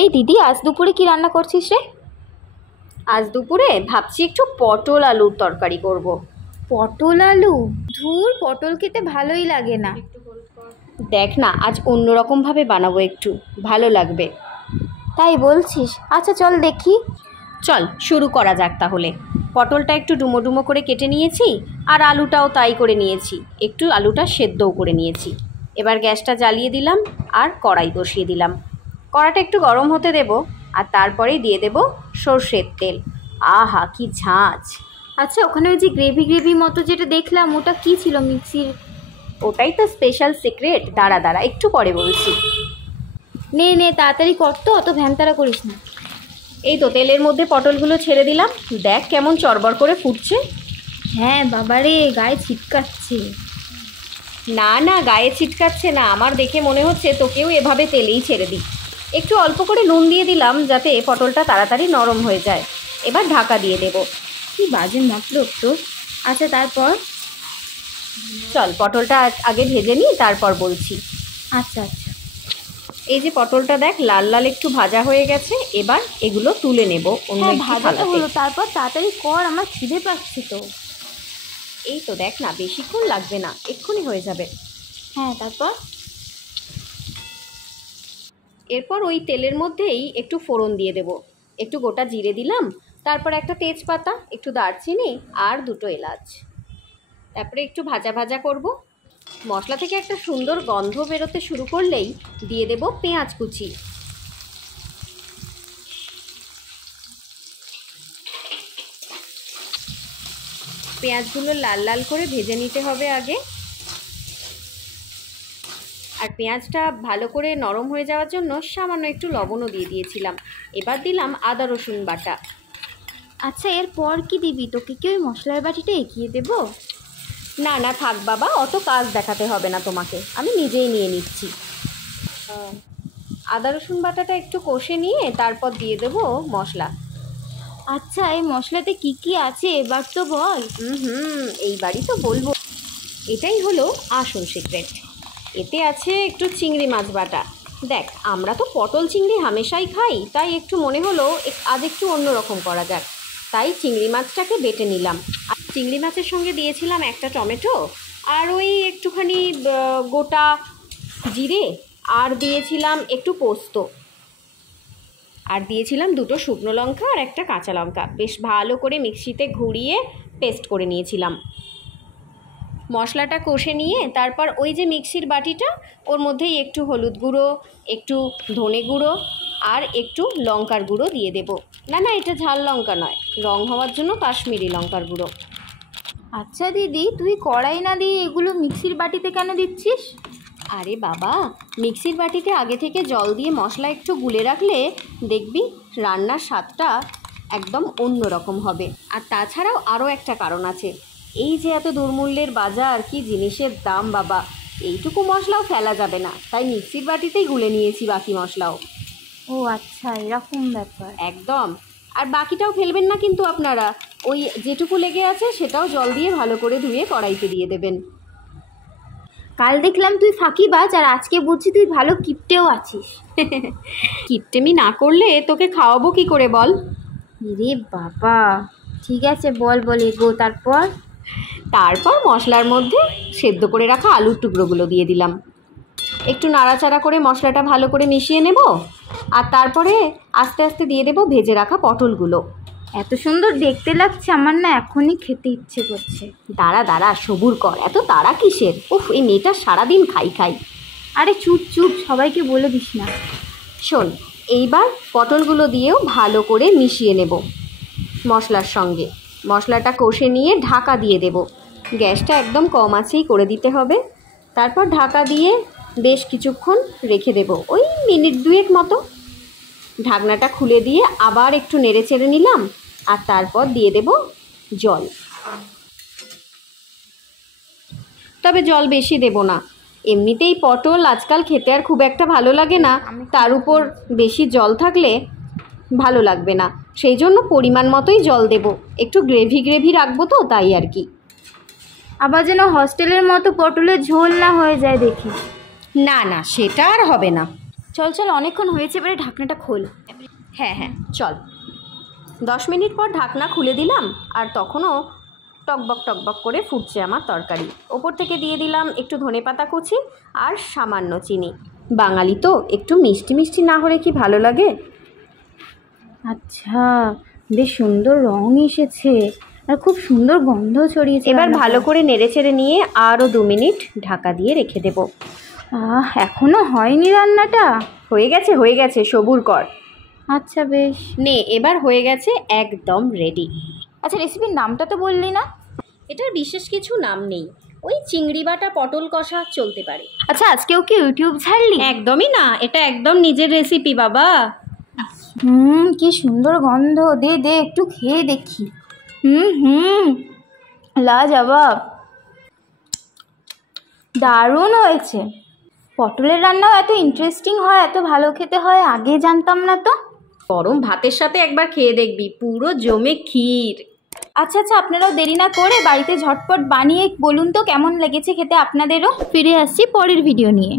এই দিদি, আজ দুপুরে কি রান্না করছিস রে? আজ দুপুরে ভাবছি একটু পটল আলুর তরকারি করব। পটল আলু? ধুর, পটল খেতে ভালোই লাগে না। দেখ না, আজ অন্যরকমভাবে বানাবো, একটু ভালো লাগবে। তাই বলছিস? আচ্ছা চল দেখি। চল শুরু করা যাক তাহলে। পটলটা একটু ডুমো ডুমো করে কেটে নিয়েছি, আর আলুটাও তাই করে নিয়েছি, একটু আলুটা সেদ্ধও করে নিয়েছি। এবার গ্যাসটা জ্বালিয়ে দিলাম আর কড়াই বসিয়ে দিলাম। কড়াটা একটু গরম হতে দেব, আর তারপরেই দিয়ে দেব সর্ষের তেল। আহা কি ঝাঁঝ! আচ্ছা, ওখানে ওই যে গ্রেভি গ্রেভি মতো যেটা দেখলাম, ওটা কি ছিল মিক্সির? ওটাই তো স্পেশাল সিক্রেট। দাঁড়া দাঁড়া, একটু পরে বলছি। নে নে, তাড়াতাড়ি কর তো, অত ভ্যানতাড়া করিস না। এই তো তেলের মধ্যে পটলগুলো ছেড়ে দিলাম, দেখ কেমন চড়বড় করে ফুটছে। হ্যাঁ বাবারে, গায়ে ছিটকাচ্ছে। না না, গায়ে ছিটকাচ্ছে না, আমার দেখে মনে হচ্ছে তোকেও এভাবে তেলেই ছেড়ে দিই। একটু অল্প করে নুন দিয়ে দিলাম যাতে পটলটা তাড়াতাড়ি নরম হয়ে যায়। এবার ঢাকা দিয়ে দেব। কি বাজে মতলব তো। আচ্ছা তারপর? চল পটলটা আগে ভেজে নিই, তারপর বলছি। আচ্ছা আচ্ছা। এই যে পটলটা দেখ লাল লাল একটু ভাজা হয়ে গেছে, এবার এগুলো তুলে নেব অন্য হ্যাঁ, একটি ভাজাটা থালাতে। হলো, তারপর তাড়াতাড়ি কর, আমার খিদে পাচ্ছে তো। এই তো দেখ না, বেশিক্ষণ লাগবে না, এক্ষুনি হয়ে যাবে। হ্যাঁ, তারপর? এরপর ওই তেলের মধ্যেই একটু ফোড়ন দিয়ে দেব। একটু গোটা জিরে দিলাম, তারপর একটা তেজপাতা, একটু দারচিনি আর দুটো এলাচ। তারপরে একটু ভাজা ভাজা করব। মশলা থেকে একটা সুন্দর গন্ধ বেরোতে শুরু করলেই দিয়ে দেব পেঁয়াজ কুচি। পেঁয়াজগুলো লাল লাল করে ভেজে নিতে হবে আগে। আর পেঁয়াজটা ভালো করে নরম হয়ে যাওয়ার জন্য সামান্য একটু লবণও দিয়ে দিয়েছিলাম। এবার দিলাম আদা রসুন বাটা। আচ্ছা, এরপর কি দিবি? তোকে কি ওই মশলার বাটিটা এগিয়ে দেব? না না থাক বাবা, অত কাজ দেখাতে হবে না তোমাকে, আমি নিজেই নিয়ে নিচ্ছি। আদা রসুন বাটাটা একটু কষে নিয়ে তারপর দিয়ে দেবো মশলা। আচ্ছা, এই মশলাতে কি কি আছে এবার তো বল। এইবারই তো বলবো। এটাই হলো আসল সিক্রেট। এতে আছে একটু চিংড়ি মাছ বাটা। দেখ, আমরা তো পটল চিংড়ি হামেশাই খাই, তাই একটু মনে হলো আজ একটু অন্যরকম করা যাক। তাই চিংড়ি মাছটাকে বেটে নিলাম। আর চিংড়ি মাছের সঙ্গে দিয়েছিলাম একটা টমেটো, আর ওই একটুখানি গোটা জিরে, আর দিয়েছিলাম একটু পোস্ত, আর দিয়েছিলাম দুটো শুকনো লঙ্কা আর একটা কাঁচা লঙ্কা। বেশ ভালো করে মিক্সিতে ঘুরিয়ে পেস্ট করে নিয়েছিলাম। মশলাটা কষে নিয়ে তারপর ওই যে মিক্সির বাটিটা, ওর মধ্যেই একটু হলুদ গুঁড়ো, একটু ধনে গুঁড়ো আর একটু লঙ্কার গুঁড়ো দিয়ে দেব। না না, এটা ঝাল লঙ্কা নয়, রং হওয়ার জন্য কাশ্মীরি লঙ্কার গুঁড়ো। আচ্ছা দিদি, তুই কড়াই না দিয়ে এগুলো মিক্সির বাটিতে কেন দিচ্ছিস? আরে বাবা, মিক্সির বাটিতে আগে থেকে জল দিয়ে মশলা একটু গুলে রাখলে দেখবি রান্নার স্বাদটা একদম অন্য রকম হবে। আর তাছাড়াও আরও একটা কারণ আছে। এই যে এত দুর্মূল্যের বাজার, কি জিনিসের দাম বাবা, এইটুকু মশলাও ফেলা যাবে না, তাই মিক্সির বাটিতেই গুলে নিয়েছি বাকি মশলাও। ও আচ্ছা, এরকম ব্যাপার। একদম। আর বাকিটাও ফেলবেন না কিন্তু আপনারা, ওই যেটুকু লেগে আছে সেটাও জল দিয়ে ভালো করে ধুয়ে কড়াইতে দিয়ে দেবেন। কাল দেখলাম তুই ফাঁকিবাজ, আর আজকে বুঝছি তুই ভালো কিপটেও আছিস। কিপটেমি না করলে তোকে খাওয়াবো কি করে বল? রে বাবা, ঠিক আছে বল বল, এগো। তারপর মশলার মধ্যে সেদ্ধ করে রাখা আলুর টুকরোগুলো দিয়ে দিলাম। একটু নাড়াচাড়া করে মশলাটা ভালো করে মিশিয়ে নেব, আর তারপরে আস্তে আস্তে দিয়ে দেব ভেজে রাখা পটলগুলো। এত সুন্দর দেখতে লাগছে, আমার না এখনই খেতে ইচ্ছে করছে। দাঁড়া দাঁড়া, সবুর কর, এত তাড়া কিসের? উফ, এই মেয়েটা সারাদিন খাই খাই। আরে চুপ চুপ, সবাইকে বলে দিস না। শোন, এইবার পটলগুলো দিয়েও ভালো করে মিশিয়ে নেব মশলার সঙ্গে। মশলাটা কষে নিয়ে ঢাকা দিয়ে দেব। গ্যাসটা একদম কম আঁচেই করে দিতে হবে। তারপর ঢাকা দিয়ে বেশ কিছুক্ষণ রেখে দেব, ওই মিনিট দুয়েক মতো। ঢাকনাটা খুলে দিয়ে আবার একটু নেড়ে চেড়ে নিলাম, আর তারপর দিয়ে দেব জল। তবে জল বেশি দেব না, এমনিতেই পটল আজকাল খেতে আর খুব একটা ভালো লাগে না, তার উপর বেশি জল থাকলে ভালো লাগবে না, সেই জন্য পরিমাণ মতোই জল দেব। একটু গ্রেভি গ্রেভি রাখবো তো, তাই আর কি। আবার যেন হস্টেলের মতো পটলের ঝোল না হয়ে যায় দেখি। না না, সেটা আর হবে না। চল চল, অনেকক্ষণ হয়েছে, এবারে ঢাকনাটা খোল। হ্যাঁ হ্যাঁ চল। 10 মিনিট পর ঢাকনা খুলে দিলাম, আর তখনও টকবক টকবক করে ফুটছে আমার তরকারি। ওপর থেকে দিয়ে দিলাম একটু ধনেপাতা কুচি আর সামান্য চিনি। বাঙালি তো একটু মিষ্টি মিষ্টি না হলে কি ভালো লাগে। আচ্ছা, বেশ সুন্দর রং এসেছে আর খুব সুন্দর গন্ধ ছড়িয়েছে। এবার ভালো করে নেড়েচেড়ে নিয়ে আরও 2 মিনিট ঢাকা দিয়ে রেখে দেব। এখনো হয়নি রান্নাটা? হয়ে গেছে, সবুর কর। আচ্ছা বেশ। নে, এবার হয়ে গেছে, একদম রেডি। আচ্ছা, রেসিপির নামটা তো বললি না? এটার বিশেষ কিছু নাম নেই, ওই চিংড়ি বাটা পটল কষা চলতে পারে। আচ্ছা, আজকেও কি ইউটিউব ছাড়লি? একদমই না, এটা একদম নিজের রেসিপি বাবা। কি সুন্দর গন্ধ, দে দে একটু খেয়ে দেখি। লাজবাব, দারুণ হয়েছে। পটলের রান্নাও এত ইন্টারেস্টিং হয়, এত ভালো খেতে হয়, আগে জানতাম না তো। গরম ভাতের সাথে একবার খেয়ে দেখবি, পুরো জমে ক্ষীর। আচ্ছা আচ্ছা, আপনারাও দেরি না করে বাড়িতে ঝটপট বানিয়ে বলুন তো কেমন লেগেছে খেতে আপনাদেরও। ফিরে আসছি পরের ভিডিও নিয়ে।